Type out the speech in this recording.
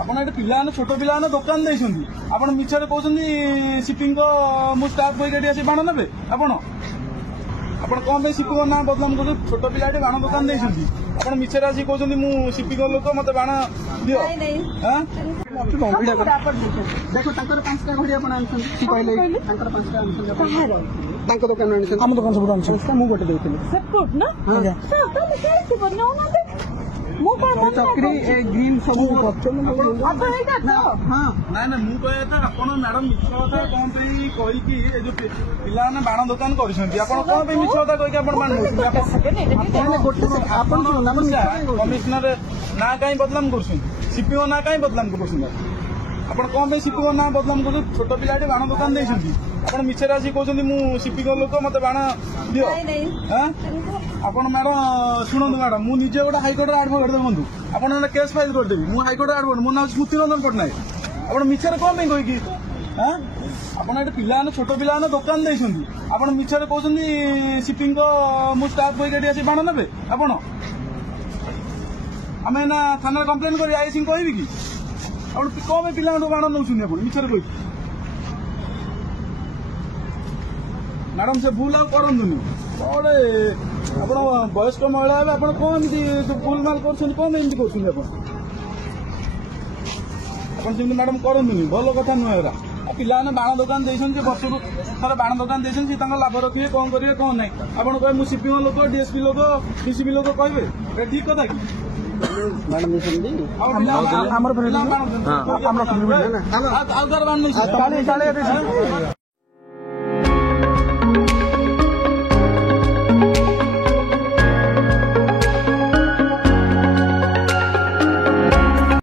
ଆପଣ ଏଠି ପିଲାମାନେ ଛୋଟ ପିଲାମାନେ ଦୋକାନ ଦେଇଛନ୍ତି ଆପଣ ମିଛରେ କହୁଛନ୍ତି ସିପିଙ୍କ ମୁଁ ଷ୍ଟାଫ୍ କହିକି ଏଠି ଆସି ବାଣ ନେବେ ଆପଣ ଆପଣ କଣ ପାଇଁ ସିପିଙ୍କ ନାଁ ବଦନାମ କରୁଛନ୍ତି ଛୋଟ ପିଲା ଏଠି ବାଣ ଦୋକାନ ଦେଇଛନ୍ତି ଆପଣ ମିଛରେ ଆସି କହୁଛନ୍ତି ମୁଁ ସିପିଙ୍କ ଲୋକ ମତେ ବାଣ ଦିଅ ଦେଖ ତାଙ୍କର 5ଟା ଘଡ଼ି ଆପଣ ଆଣିଛନ୍ତି କହିଲେ ତାଙ୍କର 5ଟା ଆଣିଛନ୍ତି ତାଙ୍କ ଦୋକାନ ଆଣିଛନ୍ତି ଆମ ଦୋକାନ ସବୁ ଆଣିଛନ୍ତି ମୁଁ ଗୋଟେ ଦେଇଥିଲି ଚକ୍ରୀ ଗ୍ରୀନ୍ ସବୁ ନାଇଁ ନାଇଁ ମୁଁ କହିବା କଥା ଆପଣ ମ୍ୟାଡାମ ମିଛ କଥା କଣ ପାଇଁ କହିକି ଏ ଯୋଉ ପିଲାମାନେ ବାଣ ଦୋକାନ କରିଛନ୍ତି ଆପଣ କଣ ପାଇଁ ମିଛ କଥା କହିକି ଆପଣ ବାଣ କମିଶନର ନାଁ କାହିଁ ବଦନାମ କରୁଛନ୍ତି ସିପିଓ ନାଁ କାହିଁ ବଦନାମ କରୁଛନ୍ତି ଆପଣ କଣ ପାଇଁ ସିପିଓ ନାଁ ବଦନାମ କରୁଛନ୍ତି ଛୋଟ ପିଲା ଏଠି ବାଣ ଦୋକାନ ଦେଇଛନ୍ତି ଆପଣ ମିଛରେ ଆସି କହୁଛନ୍ତି ମୁଁ ସିପିଙ୍କ ଲୋକ ମତେ ବାଣ ଦିଅ ଆପଣ ମ୍ୟାଡାମ ଶୁଣନ୍ତୁ ମ୍ୟାଡାମ ମୁଁ ନିଜେ ଗୋଟେ ହାଇକୋର୍ଟର ଆଡଭୋକେଟ ଦେଖନ୍ତୁ ଆପଣ କେସ୍ ଫାଇଲ କରିଦେବି ମୁଁ ହାଇକୋର୍ଟର ଆଡଭୋକେଟ ମୋ ନାଁ ସ୍ମୃତି ରଞ୍ଜନ ପଟ୍ଟନାୟକ ଆପଣ ମିଛରେ କଣ ପାଇଁ କହିକି ଆପଣ ଏଠି ପିଲାମାନେ ଛୋଟ ପିଲାମାନେ ଦୋକାନ ଦେଇଛନ୍ତି ଆପଣ ମିଛରେ କହୁଛନ୍ତି ସିପିଙ୍କ ମୁଁ ଷ୍ଟାଫ୍ କହିକି ଏଠି ଆସି ବାଣ ନେବେ ଆପଣ ଆମେ ନା ଥାନାରେ କମ୍ପ୍ଲେନ କରି ଆଇସିଙ୍କୁ କହିବି କି ଆପଣ କଣ ପାଇଁ ପିଲାମାନଙ୍କୁ ବାଣ ନେଉଛନ୍ତି ଆପଣ ମିଛରେ କହିକି ମ୍ୟାଡାମ ସେ ଭୁଲ ଆଉ କରନ୍ତୁନି କଣ ଆପଣ ବୟସ୍କ ମହିଳା ହେବେ ଆପଣ କଣ ଏମିତି ଭୁଲ ମାଲ କରୁଛନ୍ତି କଣ ଏମିତି କରୁଛନ୍ତି ଆପଣ ସେମିତି ମ୍ୟାଡାମ କରନ୍ତୁନି ଭଲ କଥା ନୁହେଁ ଏରା ପିଲାମାନେ ବାଣ ଦୋକାନ ଦେଇଛନ୍ତି ଯେ ବର୍ଷକୁ ଥରେ ବାଣ ଦୋକାନ ଦେଇଛନ୍ତି ସେ ତାଙ୍କ ଲାଭ ରଖିବେ କଣ କରିବେ କଣ ନାହିଁ ଆପଣ କହିବେ ମୁଁ ସିପିଓ ଲୋକ ଡିଏସପି ଲୋକ ଡିସିପି ଲୋକ କହିବେ ଏ ଠିକ କଥା କି ଆମର